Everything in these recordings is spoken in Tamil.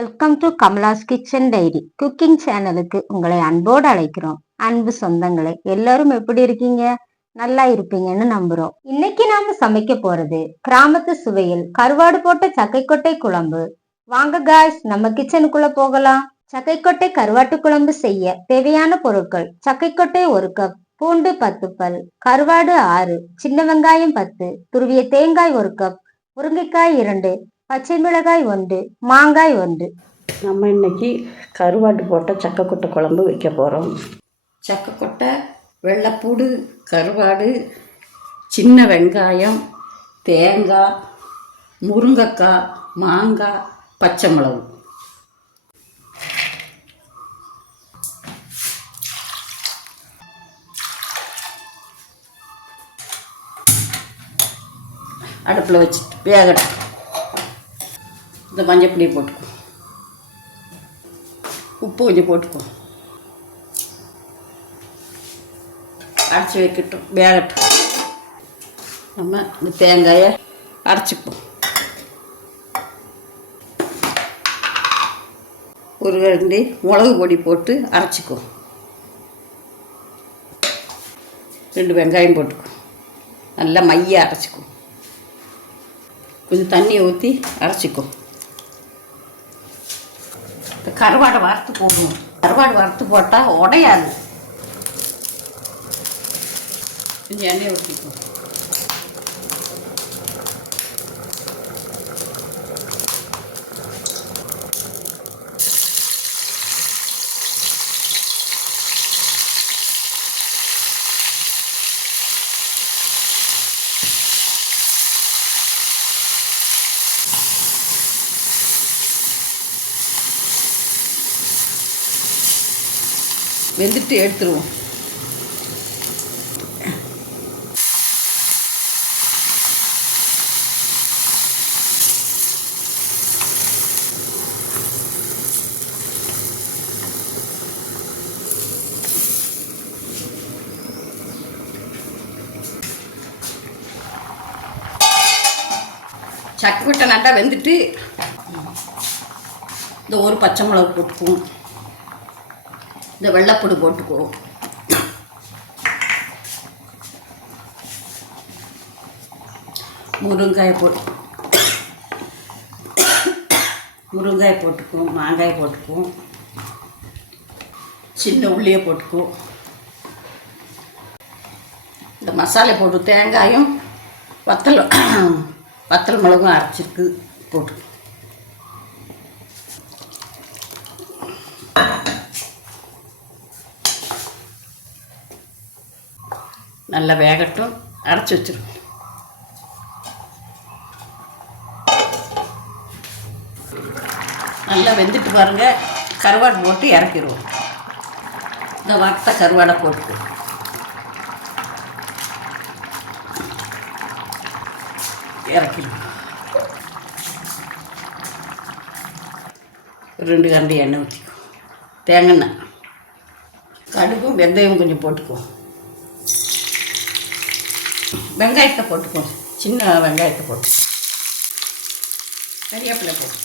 Welcome to Kamala's kitchen diary cooking சேனலுக்கு உங்களை அன்போடு அழைக்கிறோம். அன்பு சொந்தங்களே, எல்லாரும் எப்படி இருக்கீங்க? நல்லா இருப்பீங்கன்னு நம்புறோம். இன்னைக்கு நாம சமைக்க போறது கிராமத்து சுவையில் கருவாடு போட்ட சக்கைக்கொட்டை குழம்பு. வாங்க காய்ஸ், நம்ம கிச்சனுக்குள்ள போகலாம். சக்கைக்கொட்டை கருவாட்டு குழம்பு செய்ய தேவையான பொருட்கள்: சக்கைக்கொட்டை 1 கப், பூண்டு 10 பல், கருவாடு 6, சின்ன வெங்காயம் 10, துருவிய தேங்காய் 1 கப், முருங்கைக்காய் 2, பச்சை மிளகாய் 1, மாங்காய் 1. நம்ம இன்னைக்கு கருவாட்டு போட்ட சக்கைக்கொட்டை குழம்பு வைக்க போகிறோம். சக்கைக்கொட்டை, வெள்ளைப்பூடு, கருவாடு, சின்ன வெங்காயம், தேங்காய், முருங்கைக்காய், மாங்காய், பச்சை மிளகு. அடுப்பில் வச்சுட்டு வேகட்டும். இந்த மஞ்சப்பொடியை போட்டுக்கோ, உப்பு கொஞ்சம் போட்டுக்கோ, அரைச்சி வைக்கட்டும், வேகட்டும். நம்ம இந்த தேங்காயை அரைச்சிப்போம். ஒரு கரண்டி மிளகு பொடி போட்டு அரைச்சிக்கோ. 2 வெங்காயம் போட்டுக்கோ, நல்லா மைய அரைச்சிக்கோ. கொஞ்சம் தண்ணியை ஊற்றி அரைச்சிக்கோ. இந்த கருவாடை வறுத்து போடணும். கருவாடு வறுத்து போட்டால் உடையாது. கொஞ்சம் எண்ணெயை ஊற்றிக்கோ. வெந்துட்டு எடுத்துருவோம். சக்கைக்கொட்டை நல்லா வெந்துட்டு இந்த ஒரு பச்சை மிளகு போட்டுக்குவோம். இந்த வெள்ளைப்பூடு போட்டுக்குவோம். முருங்காய் போட்டுக்குவோம், மாங்காய் போட்டுக்குவோம், சின்ன உள்ளியை போட்டுக்குவோம். இந்த மசாலா போட்டு தேங்காயும் வத்தல் மிளகும் அரைச்சிருக்கு போட்டு நல்லா வேகட்டும். அரைச்சி வச்சிருக்கோம். நல்லா வெந்துட்டு பாருங்கள். கருவாடு போட்டு இறக்கிடுவோம். இந்த வறுத்த கருவாடை போட்டுக்குவோம். இறக்கிடுவோம். 2 கரண்டி எண்ணெய் ஊற்றிக்குவோம். தேங்காய் எண்ணெய், கடுகும் வெந்தயம் கொஞ்சம் போட்டுக்குவோம். வெங்காயத்தை போட்டுக்குவோம். சின்ன வெங்காயத்தை போட்டு கறிவேப்பிலை போட்டு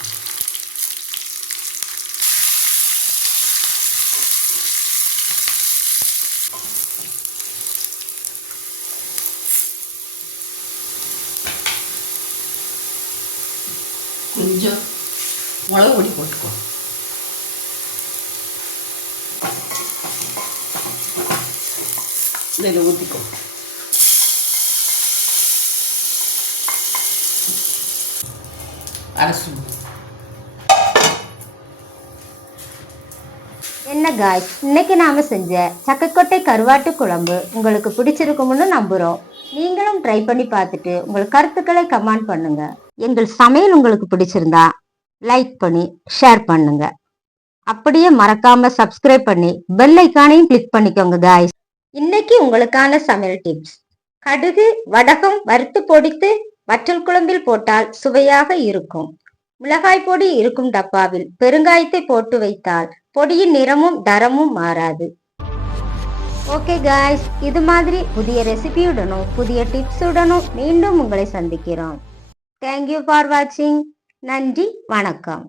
கொஞ்சம் மிளகு பொடி போட்டுக்குவோம். இதில் ஊற்றிக்குவோம். அரசு என்ன காய்ஸ், இன்னைக்கு நாம செஞ்ச சக்கைக்கொட்டை கருவாட்டு குழம்பு உங்களுக்கு பிடிச்சிருக்கும்னு நம்புறோம். நீங்களும் ட்ரை பண்ணி பார்த்துட்டு உங்கள் கருத்துக்களை கமெண்ட் பண்ணுங்க. எங்கள் சமையல் உங்களுக்கு பிடிச்சிருந்தா லைக் பண்ணி ஷேர் பண்ணுங்க. அப்படியே மறக்காம சப்ஸ்கிரைப் பண்ணி பெல் ஐக்கானையும் கிளிக் பண்ணிக்கோங்க காய்ஸ். இன்னைக்கு உங்களுக்கான சமையல் டிப்ஸ்: கடுகு வடகம் வறுத்து பொடித்து வற்றல் குழம்பில் போட்டால் சுவையாக இருக்கும். மிளகாய் பொடி இருக்கும் டப்பாவில் பெருங்காயத்தை போட்டு வைத்தால் பொடியின் நிறமும் தரமும் மாறாது. ஓகே காய்ஸ், இது மாதிரி புதிய ரெசிபியுடனும் புதிய டிப்ஸுடனும் மீண்டும் உங்களை சந்திக்கிறோம். தேங்க்யூ ஃபார் வாட்சிங். நன்றி, வணக்கம்.